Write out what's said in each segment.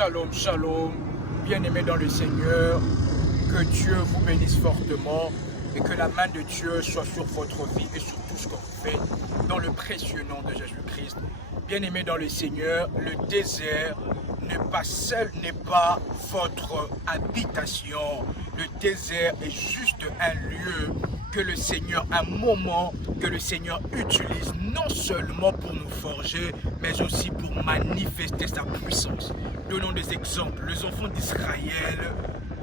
Shalom, shalom, bien-aimés dans le Seigneur, que Dieu vous bénisse fortement et que la main de Dieu soit sur votre vie et sur tout ce que vous faites dans le précieux nom de Jésus-Christ. Bien-aimés dans le Seigneur, le désert n'est pas votre habitation. Le désert est juste un lieu que le Seigneur, un moment que le Seigneur utilise non seulement pour nous forger, mais aussi pour manifester sa puissance. Donnons des exemples. Les enfants d'Israël,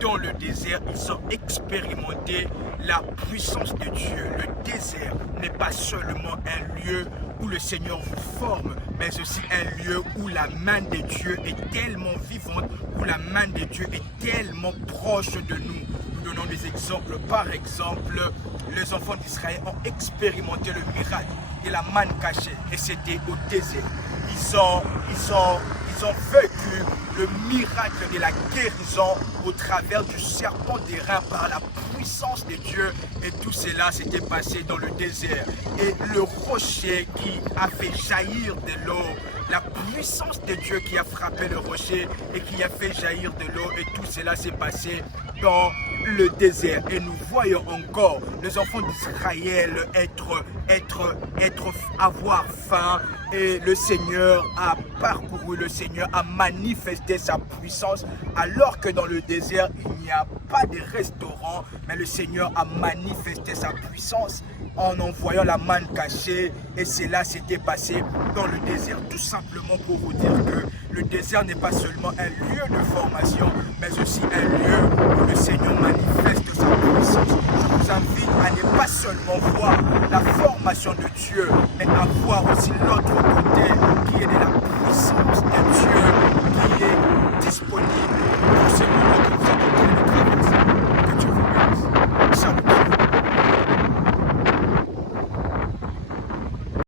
dans le désert, ils ont expérimenté la puissance de Dieu. Le désert n'est pas seulement un lieu où le Seigneur vous forme, mais aussi un lieu où la main de Dieu est tellement vivante, où la main de Dieu est tellement proche de nous. Nous donnons des exemples. Par exemple, les enfants d'Israël ont expérimenté le miracle de la manne cachée, et c'était au désert. Ils ont vécu le miracle de la guérison au travers du serpent d'airain par la puissance de Dieu, et tout cela s'était passé dans le désert. Et le rocher qui a fait jaillir de l'eau, la puissance de Dieu qui a frappé le rocher et qui a fait jaillir de l'eau, et tout cela s'est passé dans le désert. Et nous voyons encore les enfants d'Israël avoir faim, et le Seigneur a parcouru, le Seigneur a manifesté sa puissance, alors que dans le désert il n'y a pas de restaurant, mais le Seigneur a manifesté sa puissance en envoyant la manne cachée, et cela s'était passé dans le désert. Tout simplement pour vous dire que le désert n'est pas seulement un lieu de formation, mais aussi un lieu où le Seigneur manifeste sa puissance. Je vous invite à ne pas seulement voir la formation de Dieu, mais à voir aussi l'autre